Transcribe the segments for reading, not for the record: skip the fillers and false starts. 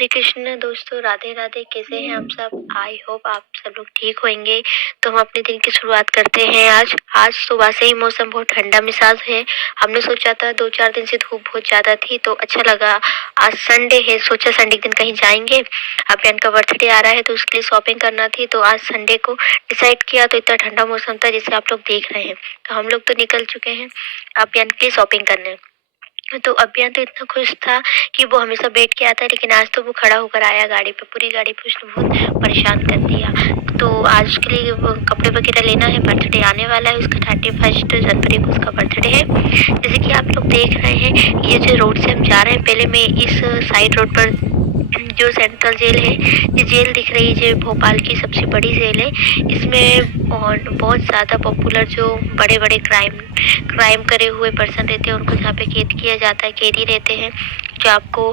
श्री कृष्ण दोस्तों, राधे राधे। कैसे हैं आप सब? आई होप आप सब लोग ठीक होंगे। तो हम अपने दिन की शुरुआत करते हैं। आज सुबह से ही मौसम बहुत ठंडा मिजाज है। हमने सोचा था 2-4 दिन से धूप बहुत ज्यादा थी तो अच्छा लगा। आज संडे है, सोचा संडे के दिन कहीं जाएंगे। अभियान का बर्थडे आ रहा है तो उसके लिए शॉपिंग करना थी, तो आज संडे को डिसाइड किया। तो इतना ठंडा मौसम था जैसे आप लोग देख रहे हैं। तो हम लोग तो निकल चुके हैं अभियान की शॉपिंग करने। तो अभियान तो इतना खुश था कि वो हमेशा बैठ के आता है, लेकिन आज तो वो खड़ा होकर आया गाड़ी पे। पूरी गाड़ी पे उसने बहुत परेशान कर दिया। तो आज के लिए वो कपड़े वगैरह लेना है, बर्थडे आने वाला है उसका। 31 जनवरी को उसका बर्थडे है। जैसे कि आप लोग देख रहे हैं, ये जो रोड से हम जा रहे हैं, पहले मैं इस साइड रोड पर जो सेंट्रल जेल है, ये जेल दिख रही है, जो भोपाल की सबसे बड़ी जेल है। इसमें और बहुत ज़्यादा पॉपुलर जो बड़े बड़े क्राइम करे हुए पर्सन रहते हैं उनको यहाँ पे कैद किया जाता है, कैदी रहते हैं। जो आपको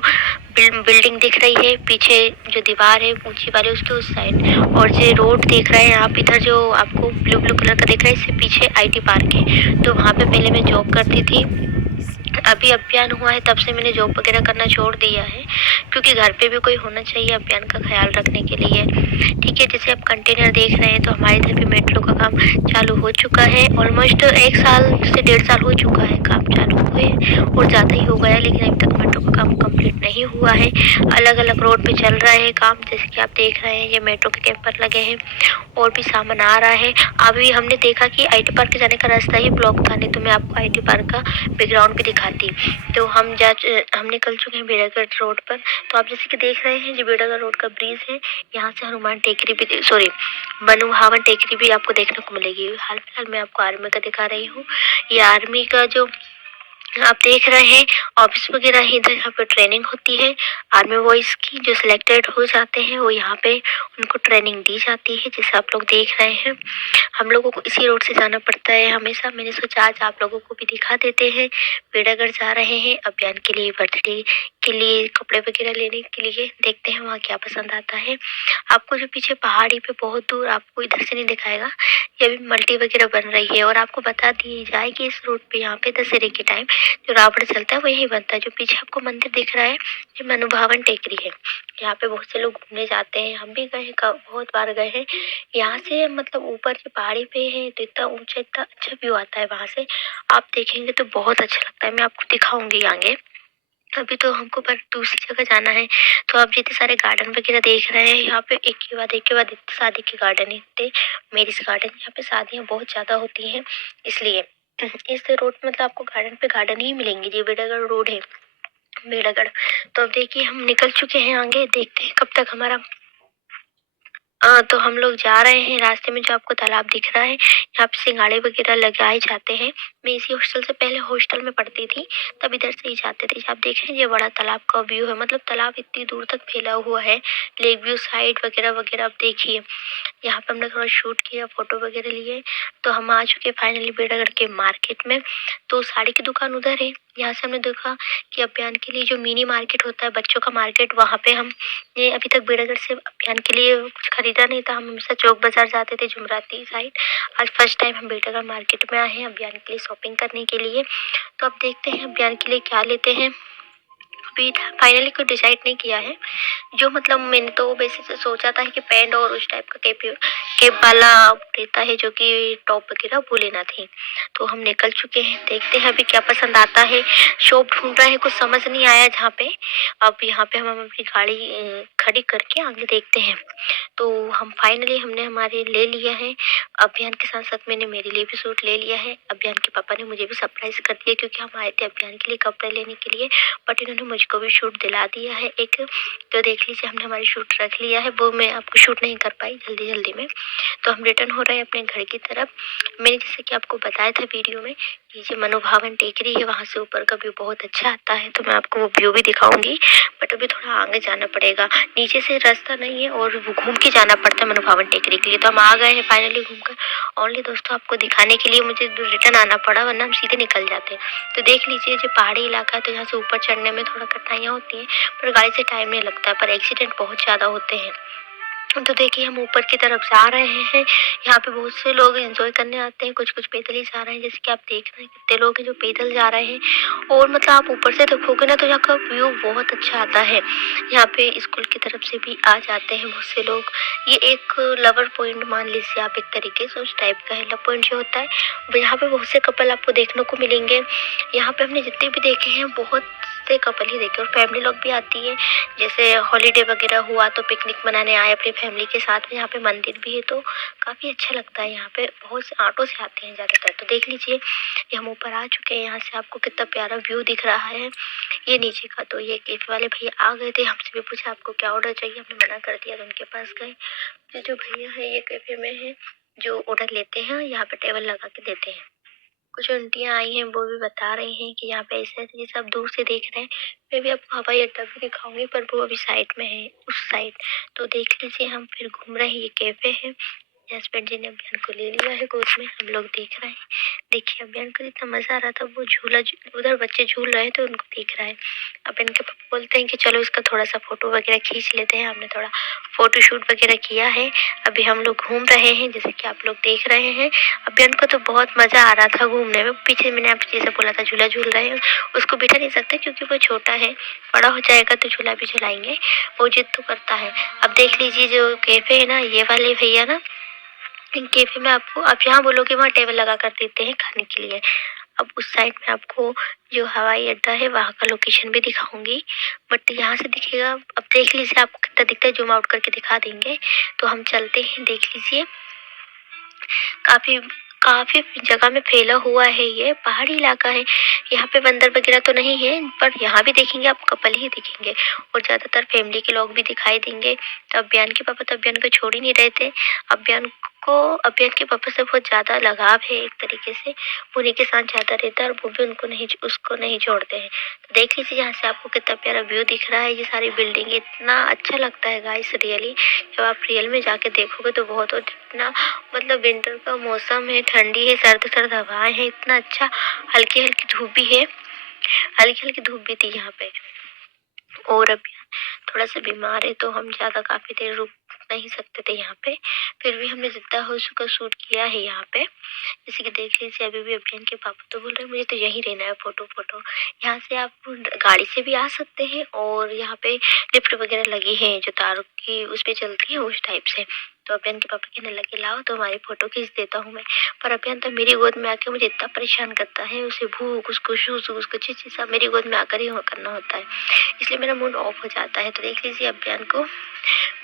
बिल्डिंग दिख रही है पीछे, जो दीवार है ऊंची वाली, उसके उस साइड। और जो रोड देख रहे हैं आप इधर, जो आपको ब्लू ब्लू कलर का दिख रहा है, इससे पीछे IT पार्क है। तो वहाँ पे पहले मैं जॉब करती थी। अभी अभियान हुआ है तब से मैंने जॉब वगैरह करना छोड़ दिया है, क्योंकि घर पे भी कोई होना चाहिए अभियान का ख्याल रखने के लिए। ठीक है, जैसे आप कंटेनर देख रहे हैं, तो हमारे इधर भी मेट्रो का काम चालू हो चुका है। ऑलमोस्ट 1 साल से 1.5 साल हो चुका है काम चालू हुए, और ज़्यादा ही हो गया, लेकिन अभी तक मेट्रो का काम कंप्लीट नहीं हुआ है। अलग अलग रोड पे चल रहा है काम, जैसे कि आप देख रहे हैं ये मेट्रो के कैंपर लगे हैं, और भी सामान आ रहा है। अभी हमने देखा कि IT पार्क जाने का रास्ता ही ब्लॉक था, नहीं तो मैं आपको IT पार्क का बैकग्राउंड भी दिखाती। तो हम निकल चुके हैं बेड़ागढ़ रोड पर। तो आप जैसे कि देख रहे हैं, जो बेड़ागढ़ रोड का ब्रिज है, यहाँ से हनुमान टेकरी भी, सॉरी, मनुभावन टेकरी भी आपको देखने को मिलेगी। हाल फिलहाल मैं आपको आर्मी का दिखा रही हूँ। ये आर्मी का जो आप देख रहे हैं ऑफिस वगैरह है, इधर यहाँ पे ट्रेनिंग होती है आर्मी बॉयज की। जो सिलेक्टेड हो जाते हैं वो यहाँ पे उनको ट्रेनिंग दी जाती है, जैसे आप लोग देख रहे हैं। हम लोगों को इसी रोड से जाना पड़ता है हमेशा। मैंने सोचा आज आप लोगों को भी दिखा देते हैं। बेड़ागढ़ जा रहे हैं अभियान के लिए, बर्थडे के लिए कपड़े वगैरह लेने के लिए। देखते हैं वहाँ क्या पसंद आता है। आपको जो पीछे पहाड़ी पे बहुत दूर, आपको इधर से नहीं दिखाएगा, ये भी मल्टी वगैरह बन रही है। और आपको बता दी जाए कि इस रोड पे यहाँ पे दशहरे के टाइम जो रावण चलता है वो यही बनता है। जो पीछे आपको मंदिर दिख रहा है, ये मनुभावन टेकरी है। यहाँ पे बहुत से लोग घूमने जाते हैं, हम भी गए हैं, बहुत बार गए हैं। यहाँ से मतलब ऊपर जो पहाड़ी पे है तो इतना ऊंचा, इतना अच्छा व्यू आता है वहां से। आप देखेंगे तो बहुत अच्छा लगता है। मैं आपको दिखाऊंगी आगे। अभी तो हमको पर दूसरी जगह जाना है। तो आप जितने सारे गार्डन वगैरह देख रहे हैं, यहाँ पे एक के बाद इतने शादी के गार्डन है, इतने मैरिज गार्डन। यहाँ पे शादियाँ बहुत ज्यादा होती हैं, इसलिए इस रोड पे मतलब आपको गार्डन पे गार्डन ही मिलेंगे। ये बेड़ागढ़ रोड है, बेड़ागढ़। तो अब देखिए हम निकल चुके हैं आगे, देखते हैं कब तक हमारा। तो हम लोग जा रहे हैं। रास्ते में जो आपको तालाब दिख रहा है, यहाँ पे सिंगाड़े वगैरह लगाए जाते हैं। मैं इसी हॉस्टल से, पहले हॉस्टल में पढ़ती थी, तब इधर से ही जाते थे। आप देख रहे हैं ये बड़ा तालाब का व्यू है, मतलब तालाब इतनी दूर तक फैला हुआ है। लेक व्यू साइड वगैरह वगैरह आप देखिए। यहाँ पे हमने थोड़ा शूट किया, फोटो वगैरह लिए। तो हम आ चुके फाइनली बेड़ागढ़ के मार्केट में। तो साड़ी की दुकान उधर है। यहाँ से हमने देखा कि अभियान के लिए जो मिनी मार्केट होता है, बच्चों का मार्केट, वहाँ पे हम ये अभी तक बेड़ागढ़ से अभियान के लिए कुछ खरीदा नहीं था। हम हमेशा चौक बाजार जाते थे, जुमराती साइड। आज फर्स्ट टाइम हम बेड़ागढ़ मार्केट में आए हैं अभियान के लिए शॉपिंग करने के लिए। तो अब देखते हैं अभियान के लिए क्या लेते हैं। अभी फाइनली कुछ डिसाइड नहीं किया है। जो मतलब मैंने तो वैसे से सोचा था कि पैंट और उस टाइप का कैप वाला रहता है, जो कि टॉप वगैरह, वो लेना थी। तो हम निकल चुके हैं, देखते हैं अभी क्या पसंद आता है। शॉप ढूंढ रहे हैं, कुछ समझ नहीं आया जहाँ पे। अब यहाँ पे हम अपनी गाड़ी खड़ी करके आगे देखते हैं। तो हम फाइनली हमने हमारे ले लिया है। अभियान के साथ साथ मैंने मेरे लिए भी सूट ले लिया है। अभियान के पापा ने मुझे भी सरप्राइज कर दिया, क्योंकि हम आए थे अभियान के लिए कपड़े लेने के लिए, बट इन्होंने मुझको भी शूट दिला दिया है एक। तो देख लीजिए हमने हमारी शूट रख लिया है। वो मैं आपको शूट नहीं कर पाई जल्दी जल्दी में। तो हम रिटर्न हो रहे हैं अपने घर की तरफ। मैंने जैसे कि आपको बताया था वीडियो में, ये जो मनोभावन टेकरी है, वहाँ से ऊपर का व्यू बहुत अच्छा आता है। तो मैं आपको वो व्यू भी दिखाऊंगी, बट अभी थोड़ा आगे जाना पड़ेगा। नीचे से रास्ता नहीं है और वो घूम के जाना पड़ता है मनोभावन टेकरी के लिए। तो हम आ गए हैं फाइनली घूमकर। ओनली दोस्तों आपको दिखाने के लिए मुझे रिटर्न आना पड़ा, वरना हम सीधे निकल जाते। तो देख लीजिए जो पहाड़ी इलाका है, तो यहाँ से ऊपर चढ़ने में थोड़ा कठिनाइयाँ होती हैं, पर गाड़ी से टाइम नहीं लगता है। पर एक्सीडेंट बहुत ज़्यादा होते हैं। तो देखिए हम ऊपर की तरफ जा रहे हैं। यहाँ पे बहुत से लोग एंजॉय करने आते हैं, कुछ कुछ पैदल ही जा रहे हैं, जैसे कि आप देख रहे हैं कितने लोग हैं जो पैदल जा रहे हैं। और मतलब आप ऊपर से देखोगे ना तो यहाँ का व्यू बहुत अच्छा आता है। यहाँ पे स्कूल की तरफ से भी आ जाते हैं बहुत से लोग। ये एक लवर पॉइंट मान लीजिए आप, एक तरीके से उस टाइप का है लव पॉइंट जो होता है। यहाँ पे बहुत से कपल आपको देखने को मिलेंगे। यहाँ पे हमने जितने भी देखे हैं बहुत से कपल ही देखे, और फैमिली लोग भी आती है, जैसे हॉलीडे वगैरह हुआ तो पिकनिक मनाने आए अपनी फैमिली के साथ में। यहाँ पे मंदिर भी है तो काफ़ी अच्छा लगता है। यहाँ पे बहुत से ऑटो से आते हैं ज़्यादातर। तो देख लीजिए ये हम ऊपर आ चुके हैं, यहाँ से आपको कितना प्यारा व्यू दिख रहा है। ये नीचे का तो ये कैफे वाले भैया आ गए थे, हमसे भी पूछा आपको क्या ऑर्डर चाहिए, हमने मना कर दिया तो उनके पास गए। ये जो भैया है ये कैफे में है जो ऑर्डर लेते हैं, यहाँ पे टेबल लगा के देते हैं। कुछ आंटियाँ आई हैं वो भी बता रही हैं कि यहाँ पे ऐसे जैसे आप दूर से देख रहे हैं। मैं भी आपको हवाई अड्डा भी दिखाऊंगी पर वो अभी साइड में है, उस साइड। तो देख लीजिए हम फिर घूम रहे हैं, ये कैफे है। हस्बैंड जी ने अभियान को ले लिया है गोद में, हम लोग देख रहे हैं। देखिए अभियान को इतना मजा आ रहा था, वो उधर बच्चे झूल रहे हैं तो उनको देख रहा है। अब इनके पापा बोलते हैं कि चलो इसका थोड़ा सा फोटो वगैरह खींच लेते हैं। हमने थोड़ा फोटो शूट वगैरह किया है। अभी हम लोग घूम रहे हैं जैसे कि आप लोग देख रहे हैं। अभियान को तो बहुत मजा आ रहा था घूमने में। पीछे मैंने आपको जैसे बोला था झूला झूल रहे हैं, उसको बिठा नहीं सकते क्योंकि वो छोटा है, बड़ा हो जाएगा तो झूला भी झुलाएंगे। वो जिद तो करता है। अब देख लीजिए जो कैफे है ना, ये वाले भैया ना कैफे में आपको, आप यहाँ बोलोगे वहाँ टेबल लगा कर देते हैं खाने के लिए। अब उस साइड में आपको जो हवाई अड्डा है वहाँ का लोकेशन भी दिखाऊंगी, बट यहाँ से दिखेगा। अब देख लीजिए आपको कितना दिखता है, जूम आउट करके दिखा देंगे। तो हम चलते हैं, देख लीजिए काफी काफी जगह में फैला हुआ है, ये पहाड़ी इलाका है। यहाँ पे बंदर वगैरह तो नहीं है, पर यहाँ भी देखेंगे आप कपल ही दिखेंगे और ज्यादातर फैमिली के लोग भी दिखाई देंगे। तो अभियान के पापा तो अभियान को छोड़ ही नहीं रहे थे। अभियान को अभियान के पापा से बहुत ज्यादा लगाव है एक तरीके से, वो उन्हीं के साथ ज्यादा रहता है और वो भी उसको नहीं छोड़ते हैं। तो देख लीजिए यहाँ से आपको कितना प्यारा व्यू दिख रहा है। ये सारी बिल्डिंग इतना अच्छा लगता है गाइस रियली, जब आप रियल में जाके देखोगे तो बहुत। और इतना मतलब विंटर का मौसम है, ठंडी है, सर्द सर्द हवाएं हैं, इतना अच्छा। हल्की हल्की धूप भी है, हल्की हल्की धूप भी थी यहाँ पे। और अभी थोड़ा सा बीमार है तो हम ज्यादा काफी देर रुक नहीं सकते थे यहाँ पे, फिर भी हमने जितना हो सका शूट किया है यहाँ पे। जैसे कि देख लीजिए अभी भी अभियान के पापा तो बोल रहे हैं मुझे तो यहीं रहना है, फोटो फोटो। यहाँ से आप गाड़ी से भी आ सकते हैं और यहाँ पे लिफ्ट वगैरह लगी है जो तारों की उस पे चलती है उस टाइप से। तो अभियान के पापा कहने लगे लाओ तो हमारी फोटो खींच देता हूँ मैं। पर अभियान तो मेरी गोद में आके मुझे इतना परेशान करता है, उसे भूख उसको शूस उसको चीज सब मेरी गोद में आकर ही करना होता है, इसलिए मेरा मूड ऑफ हो जाता है। तो देख लीजिए अभियान को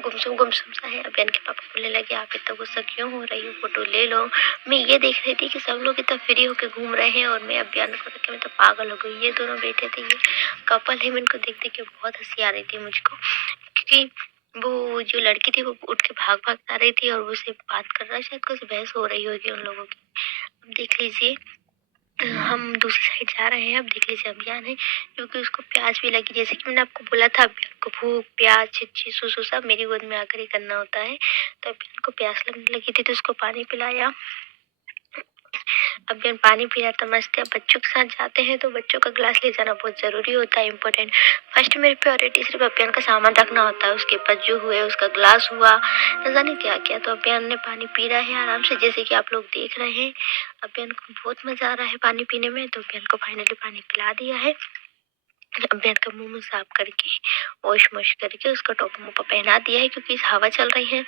गुमसुम सा है। अभियान के पापा बोलने लगे आप इतना गुस्सा क्यों हो रही हो, फोटो ले लो। मैं ये देख रही थी कि सब लोग इतना फ्री होके घूम रहे हैं और मैं अभियान को देख के मैं तो पागल हो गई। ये दोनों बैठे थे, ये कपल है, मैं इनको देख देख के बहुत हंसी आ रही थी मुझको, क्योंकि वो जो लड़की थी वो उठ के भाग भाग आ रही थी और उसे बात कर रहा है, शायद कुछ बहस हो रही होगी उन लोगों की। अब देख लीजिए हम दूसरी साइड जा रहे हैं। अब देख लीजिए अभियान है क्योंकि उसको प्यास भी लगी, जैसे कि मैंने आपको बोला था अभियान को भूख प्यास छिच्छी सुसु सब मेरी गोद में आकर ही करना होता है। तो अभियान को प्यास लगने लगी थी तो उसको पानी पिलाया। अभियान पानी पी रहा था मस्त है। बच्चों के साथ जाते हैं तो बच्चों का ग्लास ले जाना बहुत जरूरी होता है, इम्पोर्टेंट। फर्स्ट मेरी प्रायोरिटी सिर्फ अभियान का सामान रखना होता है, उसके पास जो हुए उसका ग्लास हुआ न जाने क्या क्या। तो अभियान ने पानी पी रहा है आराम से, जैसे कि आप लोग देख रहे हैं। अभियान को बहुत मजा आ रहा है पानी पीने में, तो अभियान को फाइनली पानी पिला दिया है। अभियान का मुंह साफ करके वॉश वॉश करके उसका टोपा मोपा पहना दिया है, क्योंकि हवा चल रही है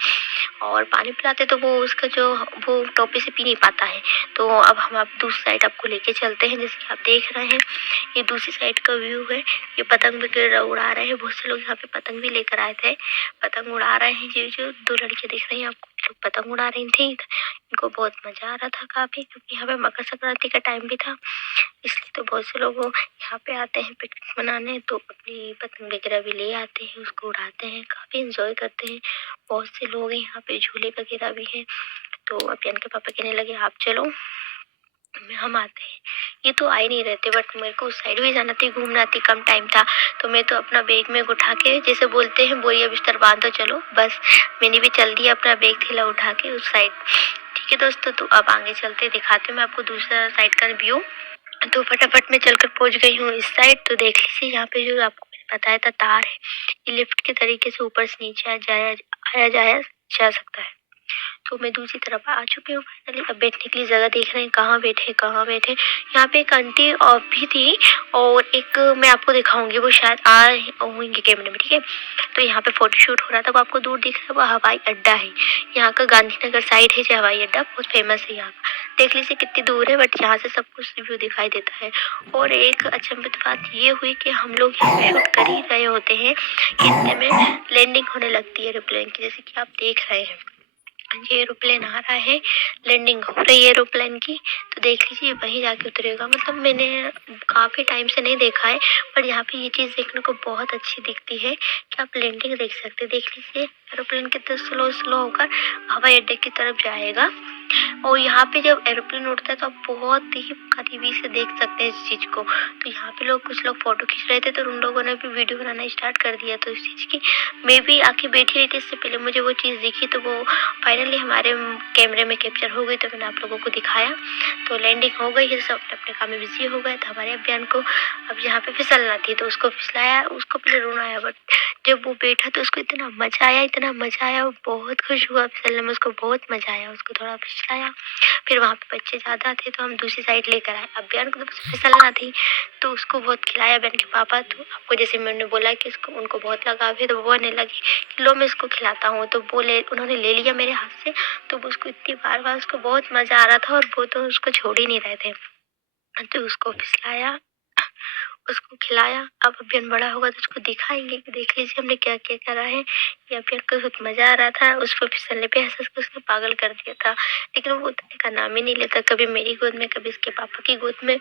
और पानी पिलाते तो वो उसका जो वो टोपी से पी नहीं पाता है। तो अब हम आप दूसरी साइड आपको लेके चलते हैं, जैसे कि आप देख रहे हैं ये दूसरी साइड का व्यू है। ये पतंग वगैरह उड़ा रहे हैं, बहुत से लोग यहाँ पे पतंग भी लेकर आए थे, पतंग उड़ा रहे हैं। ये जो दो लड़कियां दिख रही हैं आपको, लोग पतंग उड़ा रही थी, इनको बहुत मजा आ रहा था काफी, क्योंकि यहाँ पे मकर संक्रांति का टाइम भी था, इसलिए तो बहुत से लोग यहाँ पे आते हैं पिकनिक मनाने, तो अपनी पतंग वगैरह भी ले आते हैं, उसको उड़ाते हैं, काफी इंजॉय करते हैं। बहुत से लोग हैं यहाँ पे, झूले वगैरह भी हैं। तो अभियान के पापा कहने लगे आप चलो हम आते हैं। ये तो आ ही नहीं रहते, बट मेरे को उस साइड भी जाना थी, घूमना थी, कम टाइम था। तो मैं तो अपना बैग में उठा के, जैसे बोलते हैं बोरिया बिस्तर बांध दो चलो, बस मैंने भी चल दिया अपना बैग थैला उठा के उस साइड। ठीक है दोस्तों, तो अब आगे चलते दिखाते हैं मैं आपको दूसरा साइड का व्यू। तो फटाफट मैं चलकर पहुंच गई हूँ इस साइड। तो देख लीजिए यहाँ पे जो आपको बताया था तार है, ये लिफ्ट के तरीके से ऊपर से नीचे आया जाया जा सकता है। तो मैं दूसरी तरफ आ चुकी हूँ फाइनली। अब बैठने के लिए जगह देख रहे हैं, कहाँ बैठे कहाँ बैठे। यहाँ पे एक आंटी और भी थी और एक मैं आपको दिखाऊंगी, वो शायद आ होंगे कैमरे में, ठीक है। तो यहाँ पे फोटोशूट हो रहा था, वो आपको दूर दिख रहा है, वो हवाई अड्डा है। यहाँ का गांधीनगर साइड है जो हवाई अड्डा, बहुत फेमस है यहाँ का। देख लीजिए कितनी दूर है, बट यहाँ से सब कुछ व्यू दिखाई देता है। और एक अचंभित बात ये हुई कि हम लोग यहाँ पे शूट कर ही रहे होते हैं, इतने में लैंडिंग होने लगती है एरोप्लेन की, जैसे कि आप देख रहे हैं। ये एरोप्लेन आ रहा है, लैंडिंग हो रही है एरोप्लेन की। तो देख लीजिए वहीं जाके उतरेगा। मतलब मैंने काफ़ी टाइम से नहीं देखा है, पर यहाँ पे ये चीज़ देखने को बहुत अच्छी दिखती है कि आप लैंडिंग देख सकते हैं। देख लीजिए एरोप्लेन कितना स्लो स्लो होकर हवाई अड्डे की तरफ जाएगा। और यहाँ पे जब एरोप्लेन उड़ता है तो आप बहुत ही करीबी से देख सकते हैं इस चीज़ को। तो यहाँ पे कुछ लोग फोटो खींच रहे थे, तो उन लोगों ने भी वीडियो बनाना स्टार्ट कर दिया। तो इस चीज़ की मैं भी आके बैठी रही थी, इससे पहले मुझे वो चीज़ दिखी, तो वो फाइनली हमारे कैमरे में कैप्चर हो गई। तो मैंने आप लोगों को दिखाया। तो लैंडिंग हो गई है, सब अपने अपने काम में बिजी हो गए। तो हमारे अभियान को अब यहाँ पे फिसलना थी, तो उसको फिसलाया, उसको पहले रोना आया, बट जब वो बैठा तो उसको इतना मजा आया, इतना मजा आया, वो बहुत खुश हुआ फिसलने में, उसको बहुत मजा आया। उसको थोड़ा फिसलाया, फिर वहाँ पे बच्चे ज़्यादा थे तो हम दूसरी साइड लेकर आए। अभियान को तो बस फिसलना थी, तो उसको बहुत खिलाया बहन के पापा। तो आपको जैसे मैंने बोला कि उसको उनको बहुत लगाव है, तो वो बोलने लगी कि लो मैं इसको खिलाता हूँ। तो उन्होंने ले लिया मेरे हाथ से। तो वो उसको इतनी बार बार, उसको बहुत मज़ा आ रहा था और वो तो उसको छोड़ ही नहीं रहे थे। तो उसको फिसलाया, उसको खिलाया। अब अभियान बड़ा होगा तो उसको दिखाएंगे कि देख लीजिए हमने क्या क्या करा है। ये अभियान को बहुत मजा आ रहा था, उस पर फिसलने पे हंस हंस के उसने पागल कर दिया था। लेकिन वो उतरने का नाम ही नहीं लेता, कभी मेरी गोद में कभी इसके पापा की गोद में।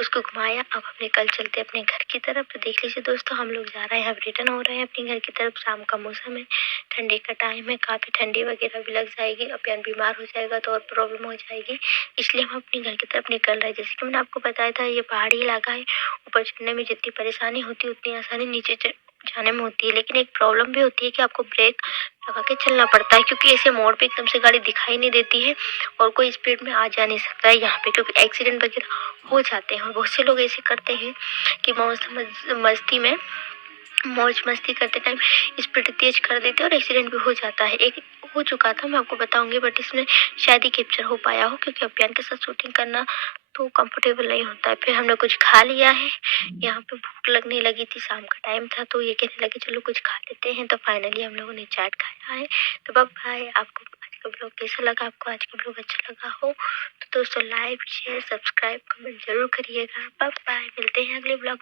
उसको घुमाया। अब हमने कल चलते अपने घर की तरफ। तो देख लीजिए दोस्तों, हम लोग जा रहे हैं, अब रिटर्न हो रहे हैं अपने घर की तरफ। शाम का मौसम है, ठंडी का टाइम है, काफी ठंडी वगैरह भी लग जाएगी, अभियान बीमार हो जाएगा तो और प्रॉब्लम हो जाएगी। इसलिए हम अपने घर की तरफ निकल रहे हैं। जैसे कि मैंने आपको बताया था, ये पहाड़ी इलाका है, ऊपर चढ़ने में जितनी परेशानी होती है उतनी आसानी नीचे जाने में होती है। लेकिन एक प्रॉब्लम भी होती है कि आपको ब्रेक लगा के चलना पड़ता है, क्योंकि ऐसे मोड़ पे एकदम से गाड़ी दिखाई नहीं देती है और कोई स्पीड में आ जा नहीं सकता है यहाँ पे, क्योंकि एक्सीडेंट वगैरह हो जाते हैं। और बहुत से लोग ऐसे करते हैं कि मस्ती में मौज मस्ती करते टाइम स्पीड तेज कर देते हैं और एक्सीडेंट भी हो जाता है। एक हो चुका था, मैं आपको बताऊंगी, बट इसमें शायद ही कैप्चर हो पाया हो, क्योंकि अभियान के साथ शूटिंग करना तो कंफर्टेबल नहीं होता है। फिर हमने कुछ खा लिया है, यहाँ पे भूख लगने लगी थी, शाम का टाइम था, तो ये कहने लगे चलो कुछ खा लेते हैं। तो फाइनली हम लोगों ने चाट खाया है। तो बाय। आपको आज का ब्लॉग कैसा लगा, आपको आज का ब्लॉग अच्छा लगा हो तो दोस्तों लाइक शेयर सब्सक्राइब कमेंट जरूर करिएगा। बाय, मिलते हैं अगले ब्लॉग।